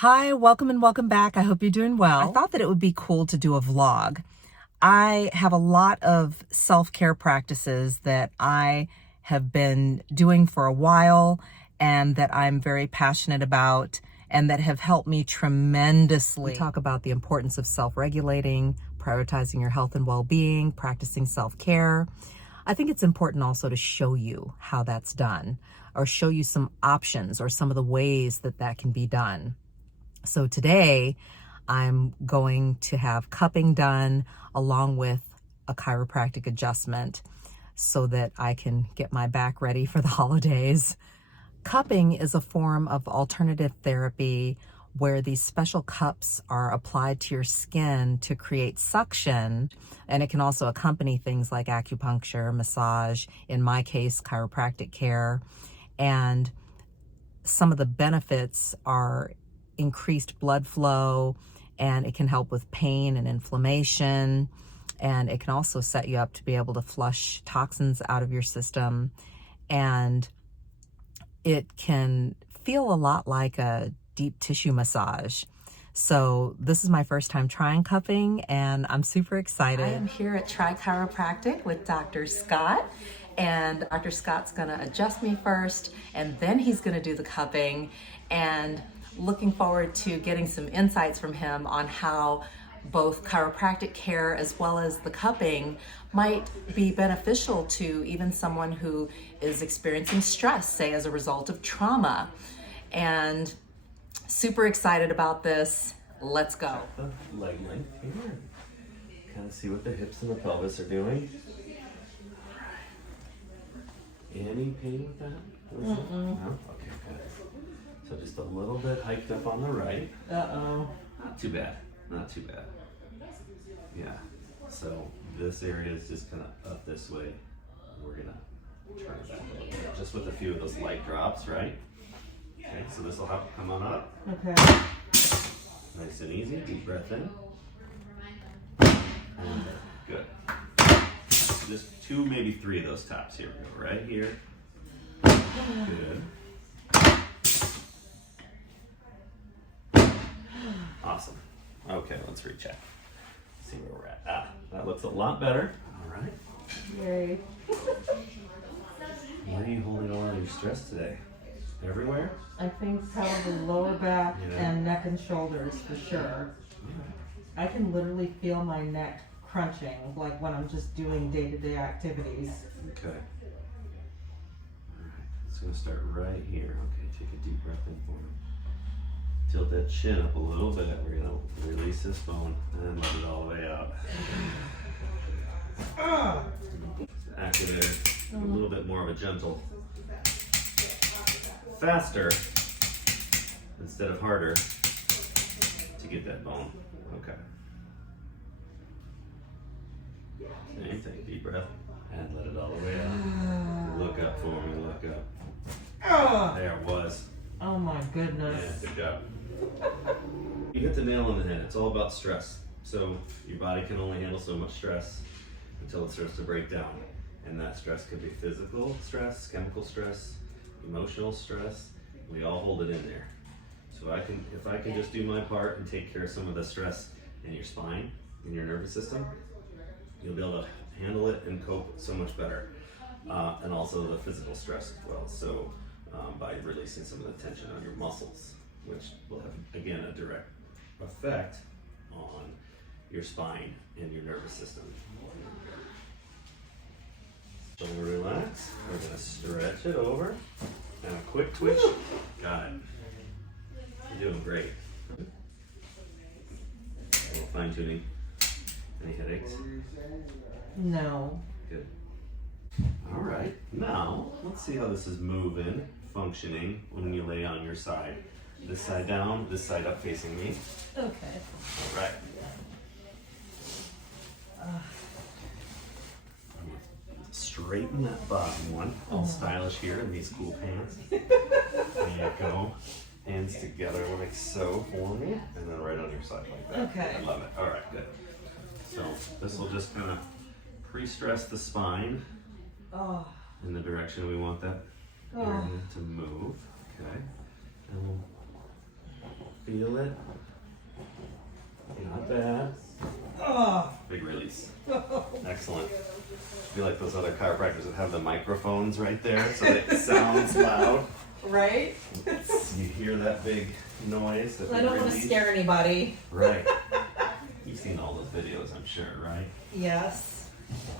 Hi, welcome and welcome back. I hope you're doing well. I thought that it would be cool to do a vlog. I have a lot of self-care practices that I have been doing for a while and that I'm very passionate about and that have helped me tremendously. We talk about the importance of self-regulating, prioritizing your health and well-being, practicing self-care. I think it's important also to show you how that's done or show you some options or some of the ways that that can be done. So today I'm going to have cupping done along with a chiropractic adjustment so that I can get my back ready for the holidays. Cupping is a form of alternative therapy where these special cups are applied to your skin to create suction, and it can also accompany things like acupuncture, massage, in my case, chiropractic care. And some of the benefits are increased blood flow, and it can help with pain and inflammation, and it can also set you up to be able to flush toxins out of your system, and it can feel a lot like a deep tissue massage. So this is my first time trying cupping and I'm super excited. I am here at Try Chiropractic with Dr. Scott, and Dr. Scott's gonna adjust me first and then he's gonna do the cupping, and looking forward to getting some insights from him on how both chiropractic care as well as the cupping might be beneficial to even someone who is experiencing stress, say as a result of trauma. And super excited about this. Let's go. The leg length here. Kind of see what the hips and the pelvis are doing. Any pain with that? No? Okay, good. So just a little bit hiked up on the right. Uh-oh. Not too bad. Not too bad. Yeah. So this area is just kind of up this way. We're going to turn it back a little bit. Just with a few of those light drops, right? Okay, so this will come on up. Okay. Nice and easy. Deep breath in. And good. Just two, maybe three of those taps. Here we go. Right here. Good. Awesome. Okay, let's recheck. See where we're at. That looks a lot better. All right. Yay. Where are you holding a lot of your stress today? Everywhere? I think probably lower back and neck and shoulders for sure. I can literally feel my neck crunching, like when I'm just doing day-to-day activities. Okay. All right. It's going to start right here. Okay, take a deep breath in for me. Tilt that chin up a little bit. We're going to release this bone and let it all the way out. Activator. A little bit more of a gentle. Faster instead of harder to get that bone. Okay. Same thing. Deep breath and let it all the way out. Look up for me. Look up. There it was. Oh my goodness. Yeah, good job. You hit the nail on the head. It's all about stress. So your body can only handle so much stress until it starts to break down. And that stress could be physical stress, chemical stress, emotional stress. We all hold it in there. So if I can just do my part and take care of some of the stress in your spine, in your nervous system, you'll be able to handle it and cope so much better. And also the physical stress as well. So by releasing some of the tension on your muscles, which will have, again, a direct effect on your spine and your nervous system. So relax. We're going to stretch it over. And a quick twitch. Got it. You're doing great. A little fine tuning. Any headaches? No. Good. All right. Now, let's see how this is moving, functioning when you lay on your side. This side down, this side up facing me. Okay. All right. Straighten that bottom one. All stylish here in these cool pants. There you go. Hands together like so for me. And then right on your side like that. Okay. I love it. All right, good. So this will just kind of pre-stress the spine in the direction we want that area to move. Okay. And we'll Feel it. Not bad. Oh. Big release. Excellent. Be like those other chiropractors that have the microphones right there so it sounds loud. Right? You hear that big noise. I don't want to scare anybody. Right. You've seen all those videos, I'm sure, right? Yes.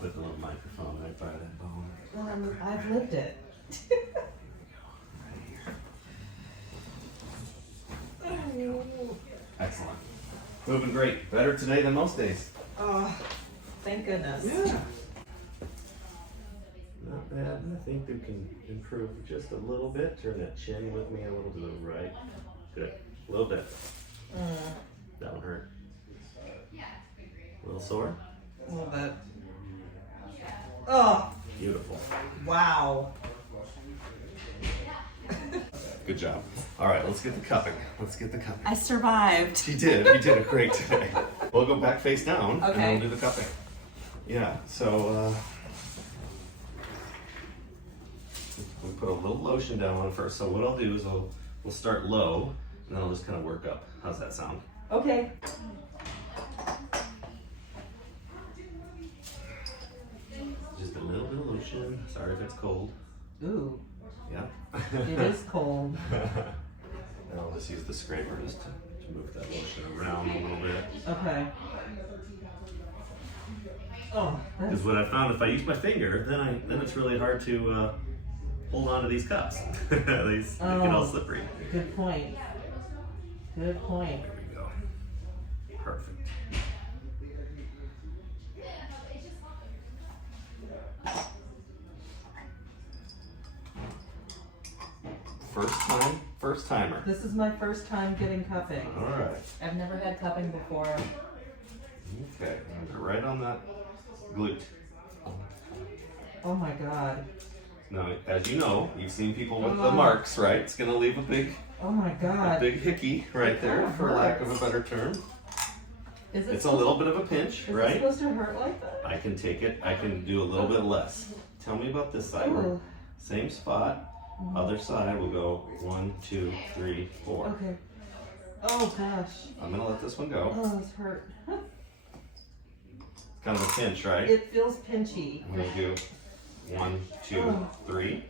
Put the little microphone right by that bone. Well, I've lived it. Excellent. Moving great. Better today than most days. Oh, thank goodness. Yeah. Not bad. I think we can improve just a little bit. Turn that chin with me a little to the right. Good. A little bit. That one hurt. A little sore? A little bit. Oh. Beautiful. Wow. Good job. All right, let's get the cupping. I survived. You did a great today. We'll go back face down and then we'll do the cupping. Yeah, so we put a little lotion down on it first. So what I'll do is we'll start low and then I'll just kind of work up. How's that sound? Okay. Just a little bit of lotion. Sorry if it's cold. Ooh. Yeah. It is cold. And I'll just use the scraper just to move that lotion around a little bit. Okay. Oh. Because what I found, if I use my finger, then it's really hard to hold on to these cups. They get all slippery. Good point. Good point. There we go. Perfect. First timer. This is my first time getting cupping. All right. I've never had cupping before. Okay, right on that glute. Oh my God. Now, as you know, you've seen people with the marks, right? It's gonna leave a big hickey right there, for lack of a better term. It's a little bit of a pinch, right? Is it supposed to hurt like that? I can take it. I can do a little bit less. Tell me about this side. Ooh. Same spot. Other side. We'll go 1, 2, 3, 4. Okay. Oh gosh. I'm gonna let this one go. Oh, it's hurt. Kind of a pinch, right? It feels pinchy. I'm gonna do 1, 2, 3.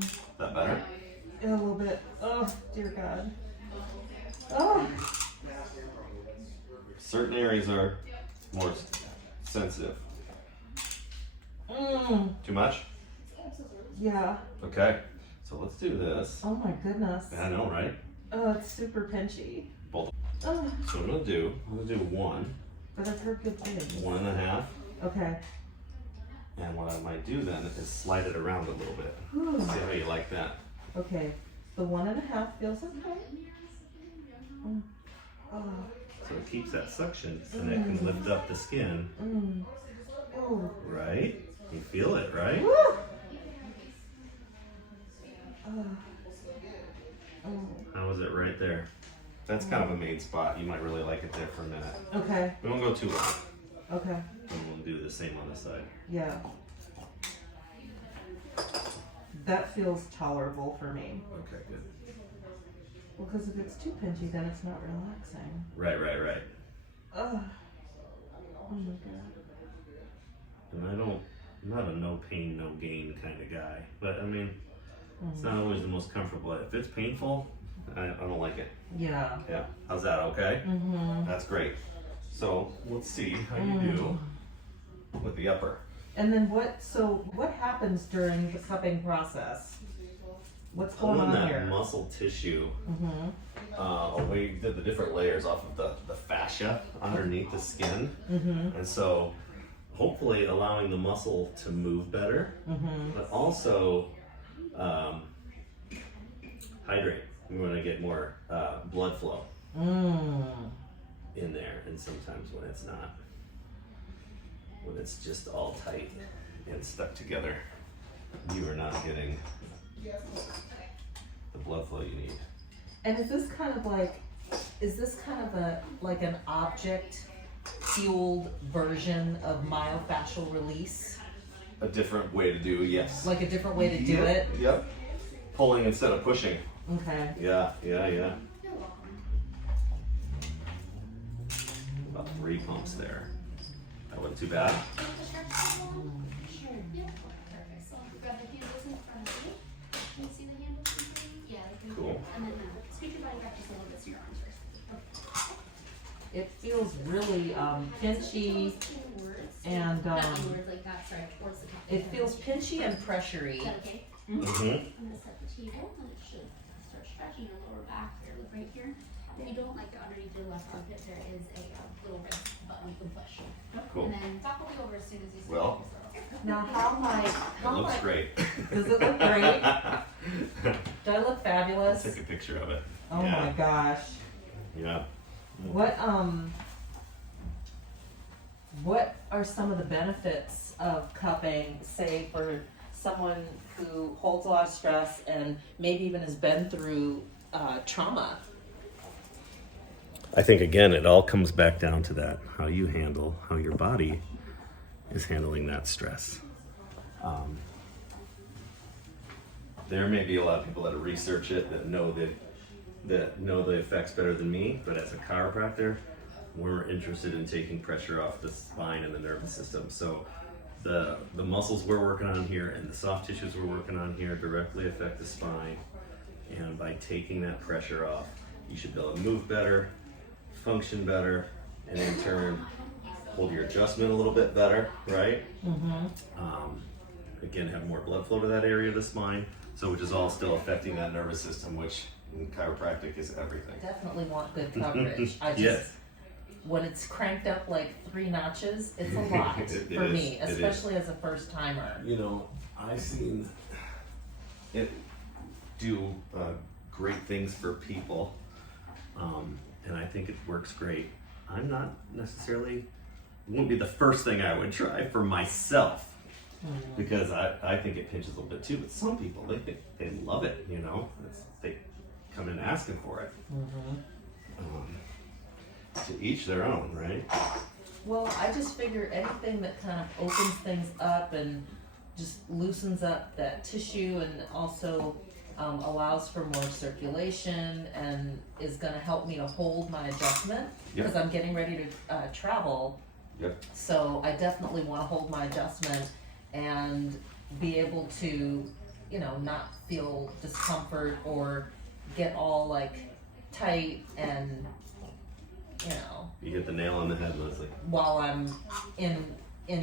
Is that better? Yeah, a little bit. Oh, dear God. Oh. Certain areas are more sensitive. Too much? Yeah. Okay. So let's do this. Oh my goodness. I know, right? Oh, it's super pinchy. Both. Oh. So I'm gonna do 1. But I've heard good things. 1.5. Okay. And what I might do then is slide it around a little bit. Whew. See how you like that. Okay. The 1.5 feels okay. Oh. So it keeps that suction and it can lift up the skin. Oh. Right? You feel it, right? Woo. How is it right there? That's kind of a main spot. You might really like it there for a minute. Okay. We won't go too long. Okay. And we'll do the same on this side. Yeah. That feels tolerable for me. Okay, good. Well, because if it's too pinchy, then it's not relaxing. Right. Ugh. Oh my God. And I'm not a no pain, no gain kind of guy. But I mean, it's not always the most comfortable. If it's painful, I don't like it. Yeah. Yeah. How's that? Okay? That's great. So let's see how you do with the upper. And then what happens during the cupping process? What's going Pulling on that here? muscle tissue away, the different layers off of the fascia underneath the skin. And so hopefully allowing the muscle to move better, but also hydrate. We want to get more blood flow in there, and sometimes when it's not, when it's just all tight and stuck together, you are not getting the blood flow you need. And is this kind of like an object fueled version of myofascial release? A different way to do, yes. Like a different way to do it? Yep. Pulling instead of pushing. Okay. Yeah. about 3 pumps there. That wasn't too bad. Sure. Yeah. Perfect. So grab the handles in front of you. Can you see the handles? Yeah. Like Cool. And then scoot your body back just a little bit so your arms first. It feels really pinchy and Not inwards like that. Sorry, towards the top. it feels pinchy and pressury. Is that okay? Mm-hmm. I'm gonna set the table and it should start stretching your lower back here. Look right here. If you don't like underneath your left armpit, there is a little red button you can push. Cool. And then Doc will be over as soon as you see Well. it. Now It looks great. Does it look great? Do I look fabulous? Take a picture of it. Oh Yeah. my gosh. Yeah. What are some of the benefits of cupping, say for someone who holds a lot of stress and maybe even has been through trauma? I think again, it all comes back down to that, how you handle, how your body is handling that stress. There may be a lot of people that research it, that know the effects better than me, but as a chiropractor, we're interested in taking pressure off the spine and the nervous system. So the muscles we're working on here and the soft tissues we're working on here directly affect the spine. And by taking that pressure off, you should be able to move better, function better, and in turn, hold your adjustment a little bit better, right? Mm-hmm. Again, have more blood flow to that area of the spine, so which is all still affecting that nervous system, which in chiropractic is everything. Definitely want good coverage. Yes. When it's cranked up like 3 notches, it's a lot It for is, me, it is. especially as a first timer. You know, I've seen it do great things for people, and I think it works great. I'm not necessarily, it wouldn't be the first thing I would try for myself, because I think it pinches a little bit too, but some people, they love it, you know, they come in asking for it. To each their own, right? Well, I just figure anything that kind of opens things up and just loosens up that tissue and also allows for more circulation and is going to help me to hold my adjustment because I'm getting ready to travel. Yep. So I definitely want to hold my adjustment and be able to, you know, not feel discomfort or get all like tight and, you know. You hit the nail on the head, Lesley. While I'm in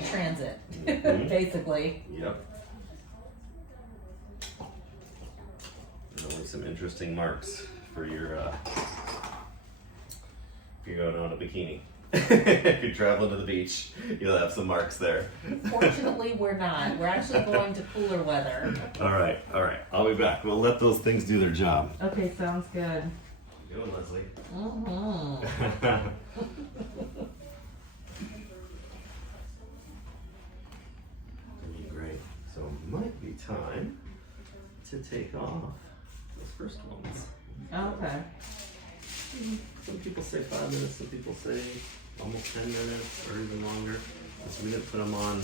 transit, Mhm. basically. Yep. There'll be some interesting marks for your if you're going on a bikini. If you're traveling to the beach, you'll have some marks there. Fortunately, we're not. We're actually going to cooler weather. All right. I'll be back. We'll let those things do their job. Okay, sounds good. Go, Lesley. Mm-hmm. Great. So it might be time to take off those first ones. Okay. Some people say 5 minutes, some people say almost 10 minutes or even longer. So we didn't put them on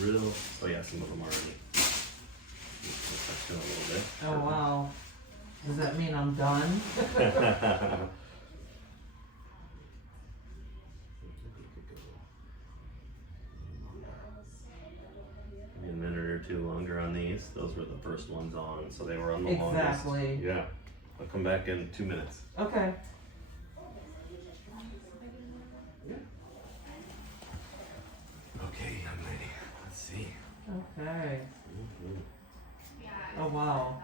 real, oh yeah, some of them already. Touch in a little bit. Oh, wow. Does that mean I'm done? Maybe a minute or two longer on these. Those were the first ones on, so they were on the longest. Exactly. Yeah. I'll come back in 2 minutes. Okay. Okay, I'm ready. Let's see. Okay. Oh, wow.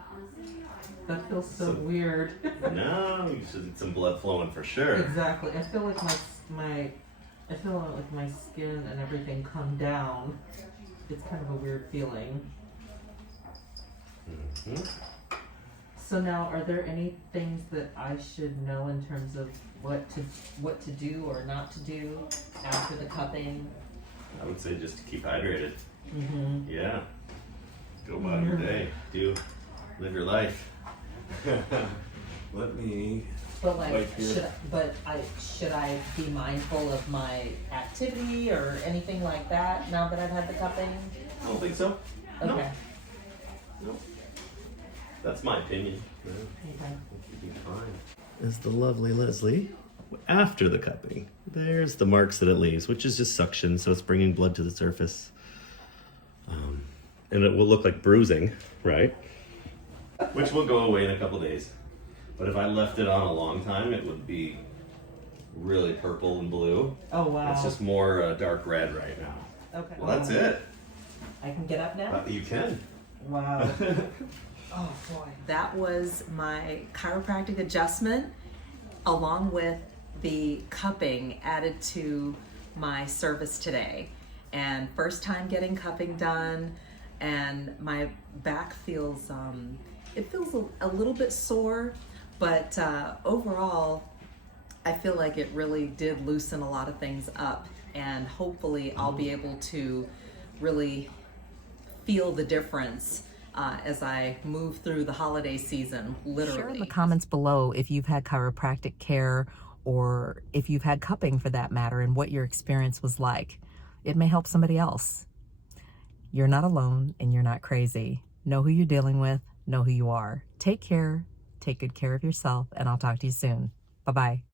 That feels so weird. No, you should get some blood flowing for sure. Exactly. I feel like I feel like my skin and everything come down. It's kind of a weird feeling. Mm-hmm. So now, are there any things that I should know in terms of what to do or not to do after the cupping? I would say just to keep hydrated. Mm-hmm. Yeah. Go about your day. Live your life. Let me. But like, Right here. should I be mindful of my activity or anything like that now that I've had the cupping? I don't think so. No. Okay. No. That's my opinion. Yeah. Okay. I think you'd be fine. Is the lovely Lesley After the cupping, there's the marks that it leaves, which is just suction, so it's bringing blood to the surface. And it will look like bruising, right? Which will go away in a couple days. But if I left it on a long time, it would be really purple and blue. Oh, wow. It's just more dark red right now. Okay. Well, that's it. I can get up now? You can. Wow. Oh, boy. That was my chiropractic adjustment along with the cupping added to my service today. And first time getting cupping done, and my back feels, it feels a little bit sore, but overall, I feel like it really did loosen a lot of things up, and hopefully I'll be able to really feel the difference as I move through the holiday season, literally. Share in the comments below if you've had chiropractic care or if you've had cupping for that matter and what your experience was like. It may help somebody else. You're not alone and you're not crazy. Know who you're dealing with, know who you are. Take care, take good care of yourself, and I'll talk to you soon. Bye-bye.